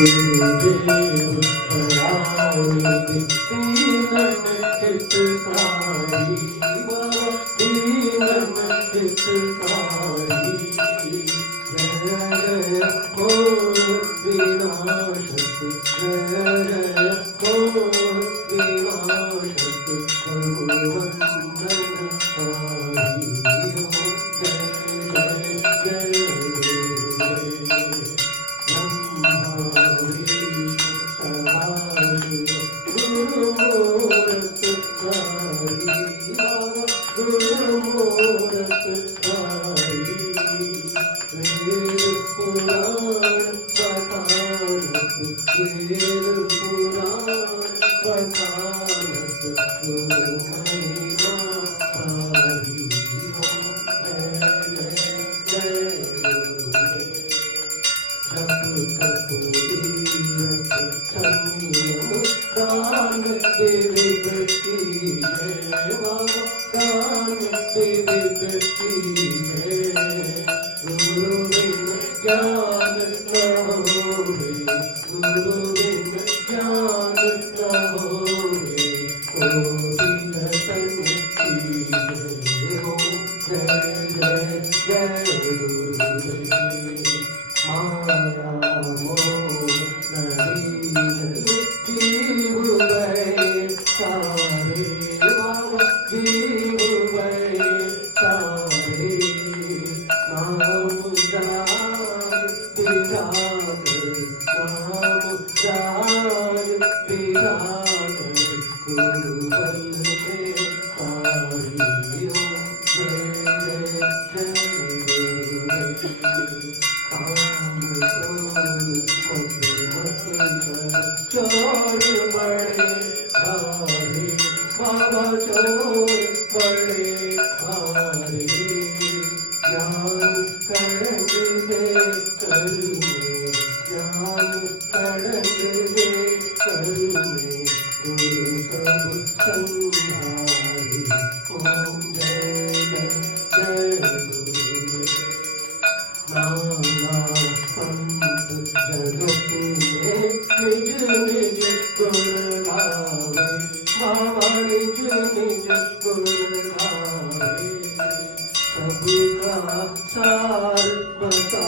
गुरुदेव दयानिधि दीनन हितकारी बाबा दीनन हितकारी जय हो विनाशक जय हो विनाशक भगवंदन हरि हो जय जय जय गुरुमूरत धारी बाबा गुरुमूरत धारी वेद पुराण पठानत वेद पुराण पठानत गुरु महिमा भारी हो जय जय गुरुदेव जप तप तीरथ संयम कान विगति है बाबा कान विगति है गुरु बिन ज्ञान न होवे गुरु बिन ज्ञान न होवे कोटि रतन कीजे हो जय जय जय गुरुदेव माया मोह नदीर जीव गए सारे बाबा जीव गए सारे नाम जार विराग नाम जार विराग गुरु बल में पारी हो जय जय गुरुदेव चोर बड़े भारी बाबा चोर बड़े भारी ज्ञान कड़क दे करुणे ज्ञान कड़क दे करुणे गुरु सब संहारी ओम जय जय जय गुरुदेव नाना संत जगत में निज निज गुण गावे बाबा निज निज गुण गावे सबका सार बता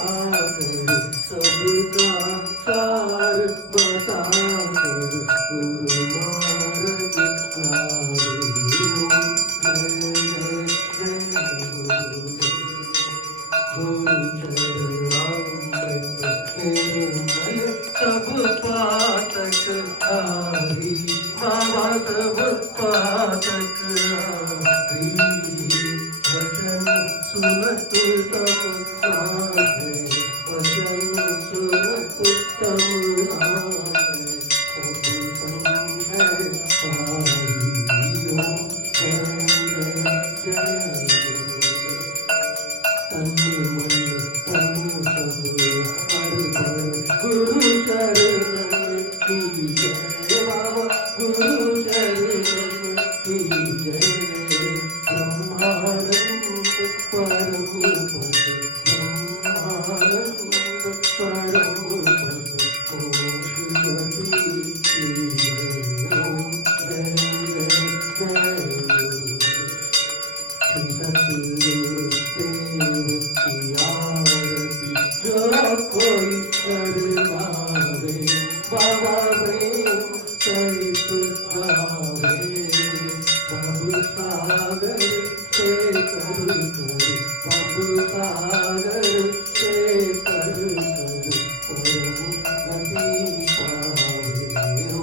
कर सबका सार बता कर गुरु मार्ग गावे जय जय जय गुरुदेव सब पातक हारी बाबा सब पातक हारी वचन सुनत तम आए वचन सुनत तम आए सब संशय हारी हो जय जय जय तन मन तन सब गुरु चरण की जय बाबा गुरु चरण की जय ब्रह्मानंद परम पद ब्रह्मानंद परम पद कोटि की जय ओम जय जय जय सतगुरु की आरती जो कोई करवावे बाबा प्रेम सहित गावे सब सागर से कर सब सागर से कर परम गति पावे हो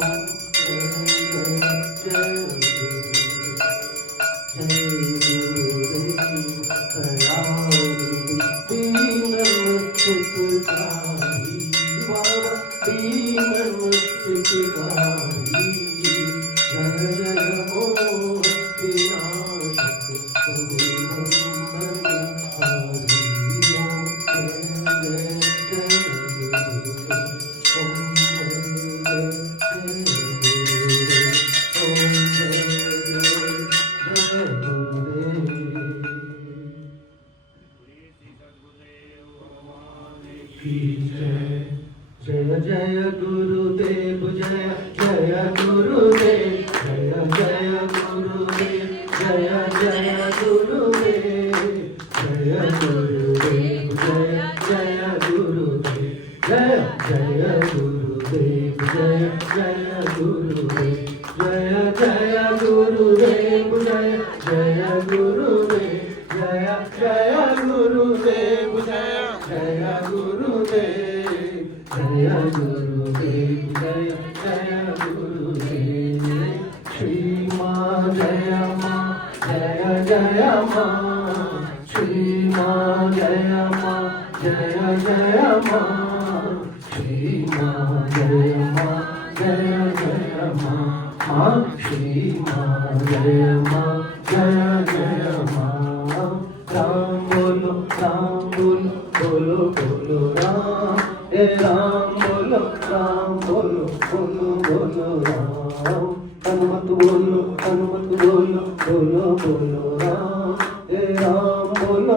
जय जय गुरुदेव दयानिधि दीनन हितकारी बाबा दीनन हितकारी जय जय हो विनाशक भगवंदन हरि हो जय जय जय गुरुदेव ओम जय जय जय गुरुदेव ओम जय जय जय गुरुदेव की जय जय जय गुरुदेव जय जय गुरुदेव जय जय गुरुदेव जय जय गुरुदेव जय गुरुदेव जय जय गुरुदेव जय जय गुरुदेव जय जय गुरुदेव जय जय गुरुदेव जय जय गुरुदेव जय जय गुरुदेव जय जय गुरुदेव जय गुरुदेव जय जय गुरुदेव श्री माँ जय माँ जय जय माँ श्री माँ जय माँ जय जय माँ श्री माँ जय माँ जय जय माँ माँ श्री माँ जय माँ जय जय माँ राम बोलो बोलो बोलो राम हे राम बोलो बोलो बोलो राम हनुमत बोलो बोलो बोलो राम हे राम बोलो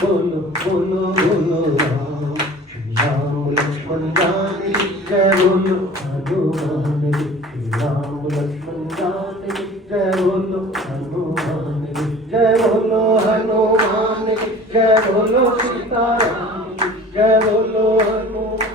बोलो बोलो राम श्री राम लक्ष्मण जानी जय बोलो हनुमान जी श्री राम लक्ष्मण जानी जय बोलो हनुमान जी जय बोलो हनुमान जी जय बोलो सीताराम जय बोलो हनुमान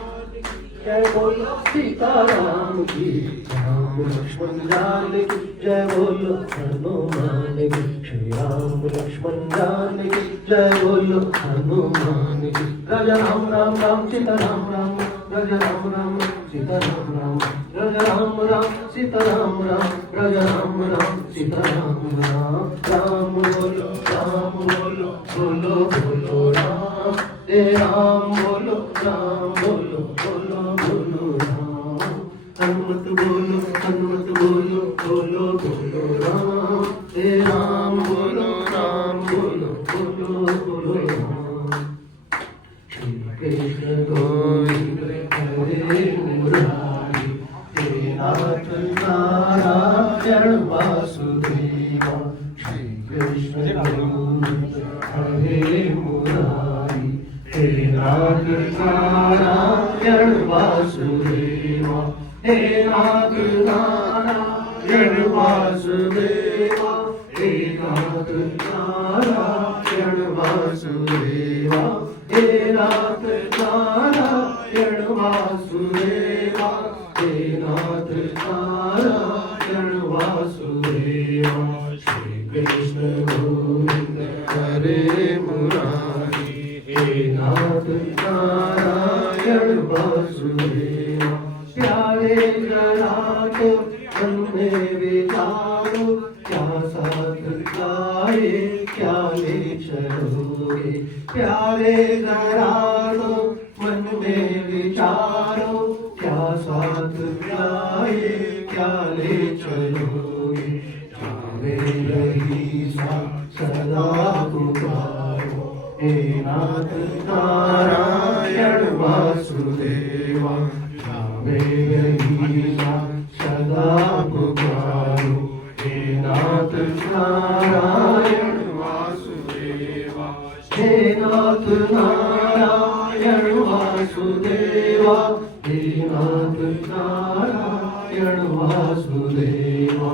जय बोलो सीताराम की राम लक्ष्मण जानकी जय बोलो हनुमान की श्री राम लक्ष्मण जानकी जय बोलो हनुमान की राजा राम राम राम सीता राम राम राजा राम राम सीता राम राम राजा राम राम सीता राम राम राजा राम राम सीता राम राम राम बोलो बोलो बोलो राम हे राम बोलो बोलो बोलो राम हनुमत बोलो बोलो राम हे राम बोलो बोलो राम श्री कृष्ण गोविंद हरे मुरारी हे नाथ नारायण वासुदेवा श्री कृष्ण गोविंद हरे मुरारी हे नाथ नारायण वासुदेवा हे नाथ नारायण वासुदेवा हे नाथ नारायण वासुदेवा हे नाथ नारायण वासुदेवा हे नाथ नारायण वासुदेवा श्री कृष्ण गोविंद हरे मुरारी हे नाथ नारायण वासुदेवा प्यारे जरा तो मन में विचारो क्या साथ गाए क्या ले चलोगे प्यारे जरा तो मन में विचारो क्या साथ गाए क्या ले चलोगे जावे रही सदा पुकारो हे नाथ नारायण वासुदेवा जावे रही सदा पुकारो हे नाथ नारायण वासुदेवा हे नाथ नारायण वासुदेवा हे नाथ नारायण वासुदेवा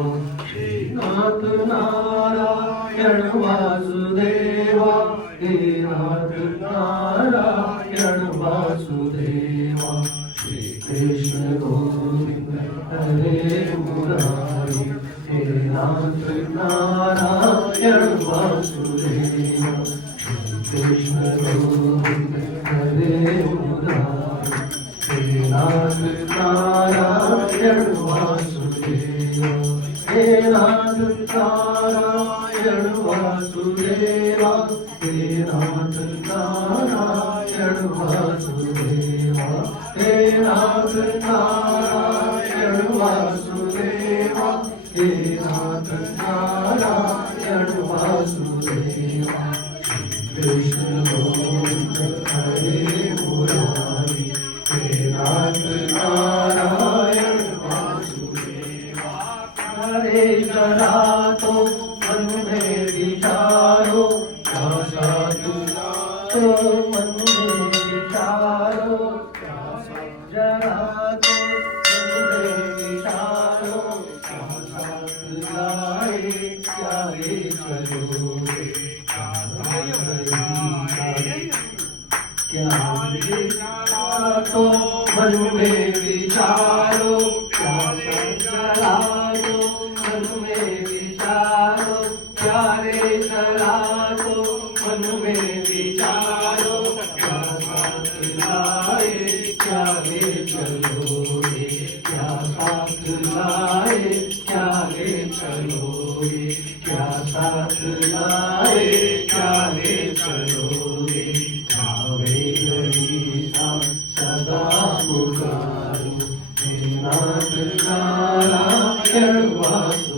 हे नाथ नारायण वासुदेवा हे नाथ नारायण वासुदेवा श्री कृष्ण गोविंद हरे मुरारी हे नाथ नारायण वासुदेवा श्री कृष्ण गोविंद हरे मुरारी हे नाथ नारायण वासुदेवा हे नाथ नारायण वासुदेवा हे नाथ नारायण वासुदेवा हे नाथ नारायण वासुदेवा हे नाथ नारायण वासुदेवा कृष्ण गोविंद हरे मुरारी हे नाथ नारायण वासुदेवा हरे जरा तो मन में विचारो तो मन में विचारो जरा तो मन में विचारो क्या साथ लाए क्या ले चलो क्या तो मन में विचारो क्या चला दो मन में विचारो क्या रे चला दो मन में विचारो क्या साथ लाए क्या ले चलो क्या साथ लाए क्या ले चलो क्या साथ लाए क्या ले चलो सदा पुकारो नाथ नारायण वासुदेव